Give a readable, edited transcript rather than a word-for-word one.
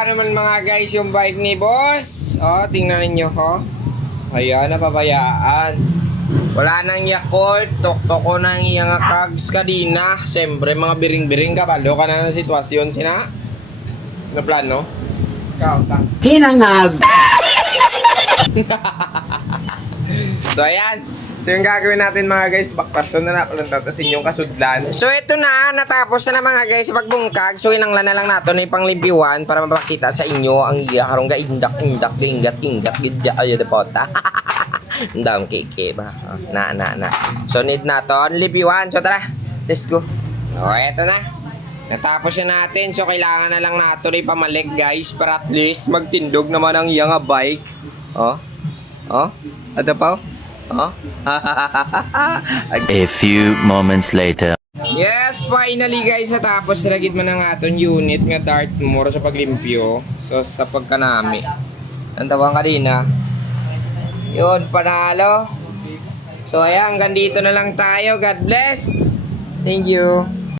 Kawawa naman mga guys yung bike ni boss. Oh, tingnan ninyo ho. Ayan, napabayaan. Wala nang Yakult. Tok-tok ko nang iyang kags kadina. Siyempre, mga biring-biring ka. Balo ka na ng sitwasyon sina. Na plano? Kauta. Hinangag. So, ayan. So, yung gagawin natin mga guys, bakpason na napalantatasin yung kasudlan. So, ito na. Natapos na mga guys pagbungkag. So, inanglan na lang nato na ipang limpiwan para mapakita sa inyo ang iyakarong gaindak, ingat, gidya, ayo depota. Ang daong keke ba? Na. So, need nato. Limpiwan. So, tara. Let's go. O, eto na. Natapos na natin. So, kailangan na lang nato na ipamalik guys para at least magtindog naman ang iyang bike. Oh. Ano pa? Oh? A few moments later. Yes, finally guys, natapos na gid man ang aton unit nga Dartmoor sa paglimpyo. So sa pagkanami. Ang tawang kanina. Yun, panalo. So ayan, hanggang dito na lang tayo. God bless. Thank you.